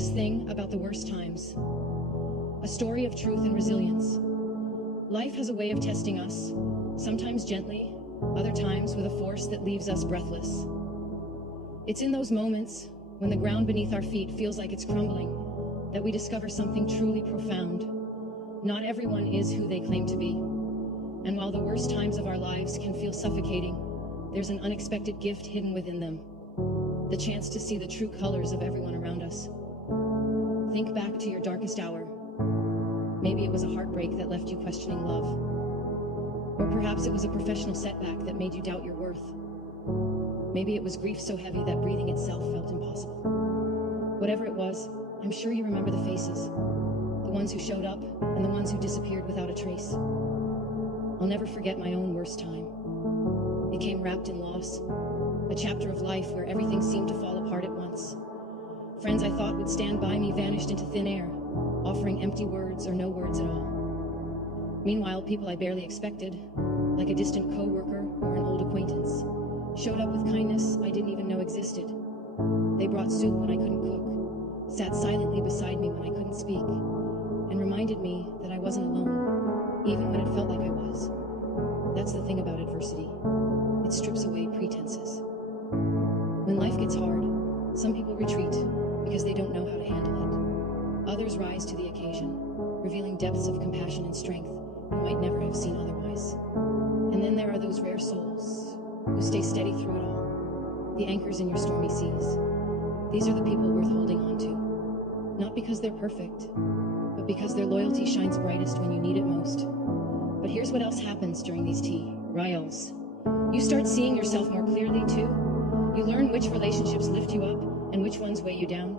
best thing about the worst times. A story of truth and resilience. Life has a way of testing us, sometimes gently, other times with a force that leaves us breathless. It's in those moments, when the ground beneath our feet feels like it's crumbling, that we discover something truly profound. Not everyone is who they claim to be. And while the worst times of our lives can feel suffocating, there's an unexpected gift hidden within them. The chance to see the true colors of everyone around us. Think back to your darkest hour. Maybe it was a heartbreak that left you questioning love. Or perhaps it was a professional setback that made you doubt your worth. Maybe it was grief so heavy that breathing itself felt impossible. Whatever it was, I'm sure you remember the faces. The ones who showed up and the ones who disappeared without a trace. I'll never forget my own worst time. It came wrapped in loss. A chapter of life where everything seemed to fall apart at once. Friends I thought would stand by me vanished into thin air, offering empty words or no words at all. Meanwhile, people I barely expected, like a distant co-worker or an old acquaintance, showed up with kindness I didn't even know existed. They brought soup when I couldn't cook, sat silently beside me when I couldn't speak, and reminded me that I wasn't alone, even when it felt like I was. That's the thing about adversity. It strips away pretenses. When life gets hard, some people retreat because they don't know how to handle it. Others rise to the occasion, revealing depths of compassion and strength you might never have seen otherwise. And then there are those rare souls who stay steady through it all, the anchors in your stormy seas. These are the people worth holding on to, not because they're perfect, but because their loyalty shines brightest when you need it most. But here's what else happens during these trials. You start seeing yourself more clearly too. You learn which relationships lift you up and which ones weigh you down.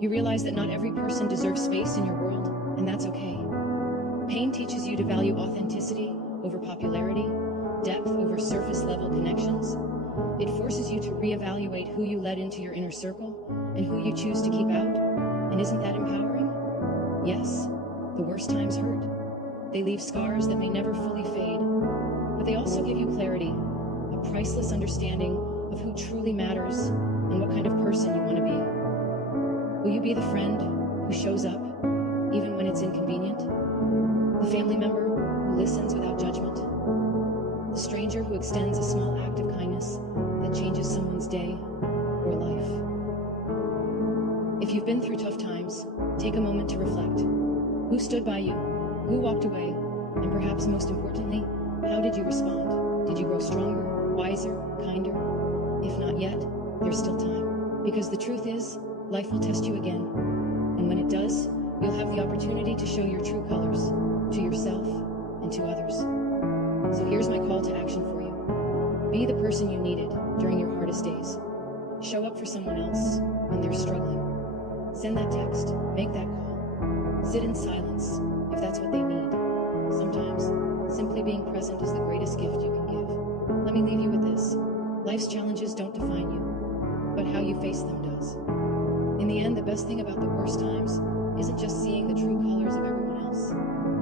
You realize that not every person deserves space in your world, and that's okay. Pain teaches you to value authenticity over popularity, depth over surface-level connections. It forces you to reevaluate who you let into your inner circle and who you choose to keep out. And isn't that empowering? Yes, the worst times hurt. They leave scars that may never fully fade, but they also give you clarity, a priceless understanding of who truly matters and what kind of person you want to be. Will you be the friend who shows up even when it's inconvenient? The family member who listens without judgment? The stranger who extends a small act of kindness that changes someone's day or life? If you've been through tough times, take a moment to reflect. Who stood by you? Who walked away? And perhaps most importantly, how did you respond? Did you grow stronger, wiser, kinder? If not yet, there's still time. Because the truth is, life will test you again. And when it does, you'll have the opportunity to show your true colors, to yourself and to others. So here's my call to action for you. Be the person you needed during your hardest days. Show up for someone else when they're struggling. Send that text, make that call. Sit in silence if that's what they need. Sometimes, simply being present is the greatest gift you can give. Let me leave you with this. Life's challenges don't define you, but how you face them does. In the end, the best thing about the worst times isn't just seeing the true colors of everyone else.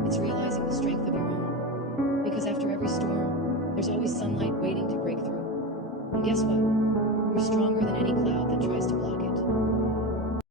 It's realizing the strength of your own. Because after every storm, there's always sunlight waiting to break through. And guess what? You're stronger than any